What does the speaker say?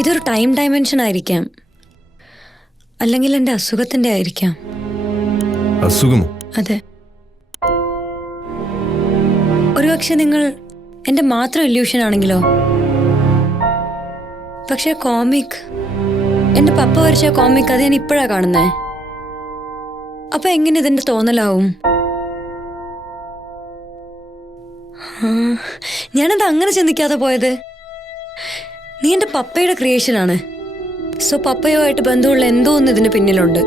ഇതൊരു time dimension ആയിരിക്കാം, അല്ലെങ്കിൽ എൻ്റെ അസുഖത്തിൻ്റെ ആയിരിക്കാം. അസുഖമോ? അതെ. ഒരുപക്ഷെ നിങ്ങൾ എൻ്റെ മാത്രം ഇല്യൂഷൻ ആണെങ്കിലോ? പക്ഷെ കോമിക്, എൻ്റെ പപ്പ വരച്ച കോമിക് അത് ഞാൻ ഇപ്പോഴാ കാണുന്നേ. അപ്പൊ എങ്ങനെ ഇതെന്റെ തോന്നലാവും? ഞാനത് അങ്ങനെ ചിന്തിക്കാതെ പോയത്. നീ എൻ്റെ പപ്പയുടെ ക്രിയേഷനാണ്. സോ പപ്പയുമായിട്ട് ബന്ധമുള്ള എന്തോ ഒന്ന് ഇതിന് പിന്നിലുണ്ട്.